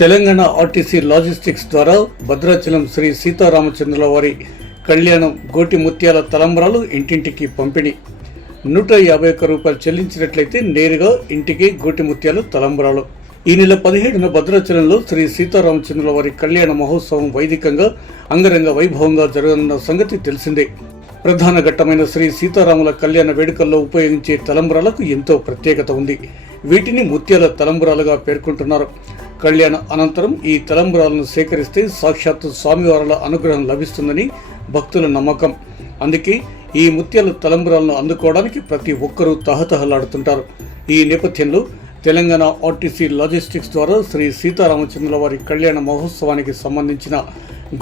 Telangana RTC logistics ద్వారా భద్రాచలం శ్రీ సీతారామచంద్రుల వారి కళ్యాణం గోటి ముత్యాల తలంబ్రాలు ఇంటింటికి పంపిణీ. నూట యాభై ఒక్క రూపాయలు చెల్లించినట్లయితే నేరుగా ఇంటికి గోటి ముత్యాలు తలంబ్రాలు. ఈ నెల పదిహేడున భద్రాచలంలో శ్రీ సీతారామచంద్రుల వారి కళ్యాణ మహోత్సవం వైదికంగా అంగరంగ వైభవంగా జరగనున్న సంగతి తెలిసిందే. ప్రధాన ఘట్టమైన శ్రీ సీతారాముల కళ్యాణ వేడుకల్లో ఉపయోగించే తలంబ్రాలకు ఎంతో ప్రత్యేకత ఉంది. వీటిని ముత్యాల తలంబురాలుగా పేర్కొంటున్నారు. కళ్యాణ అనంతరం ఈ తలంబురాలను సేకరిస్తే సాక్షాత్తు స్వామివారుల అనుగ్రహం లభిస్తుందని భక్తుల నమ్మకం. అందుకే ఈ ముత్యాల తలంబురాలను అందుకోవడానికి ప్రతి ఒక్కరూ తహతహలాడుతుంటారు. ఈ నేపథ్యంలో తెలంగాణ ఆర్టీసీ లాజిస్టిక్స్ ద్వారా శ్రీ సీతారామచంద్రుల వారి కళ్యాణ మహోత్సవానికి సంబంధించిన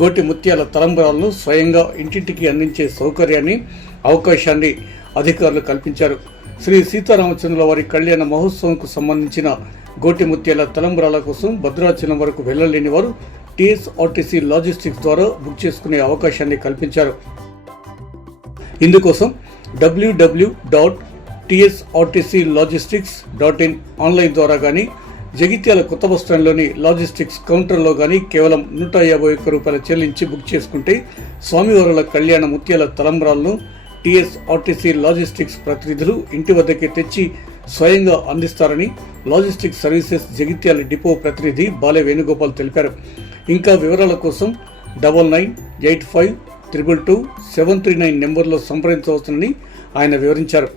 గోటి ముత్యాల తలంబురాలను స్వయంగా ఇంటింటికి అందించే సౌకర్యాన్ని అవకాశాన్ని అధికారులు కల్పించారు. శ్రీ సీతారామచంద్రుల వారి కళ్యాణ మహోత్సవంకు సంబంధించిన గోటి ముత్యాల తలంబ్రాల కోసం భద్రాచలం వరకు వెళ్ళలేని వారు టీఎస్ఆర్టీసీ లాజిస్టిక్స్ ద్వారా బుక్ చేసుకునే అవకాశాన్ని కల్పించారు. ఇందుకోసం WWW dot TSRTC logistics dot in online ద్వారా కానీ జగిత్యాల కొత్త బస్ స్టాండ్లోని లాజిస్టిక్స్ కౌంటర్లో కానీ కేవలం నూట యాభై ఒక్క రూపాయలు చెల్లించి బుక్ చేసుకుంటే స్వామివారుల కళ్యాణ ముత్యాల తలంబ్రాలను టిఎస్ఆర్టీసీ లాజిస్టిక్స్ ప్రతినిధులు ఇంటి వద్దకే తెచ్చి స్వయంగా అందిస్తారని లాజిస్టిక్స్ సర్వీసెస్ జగిత్యాల డిపో ప్రతినిధి బాలే వేణుగోపాల్ తెలిపారు. ఇంకా వివరాల కోసం double nine eight five triple two seven three nine నెంబర్లో సంప్రదించవచ్చునని ఆయన వివరించారు.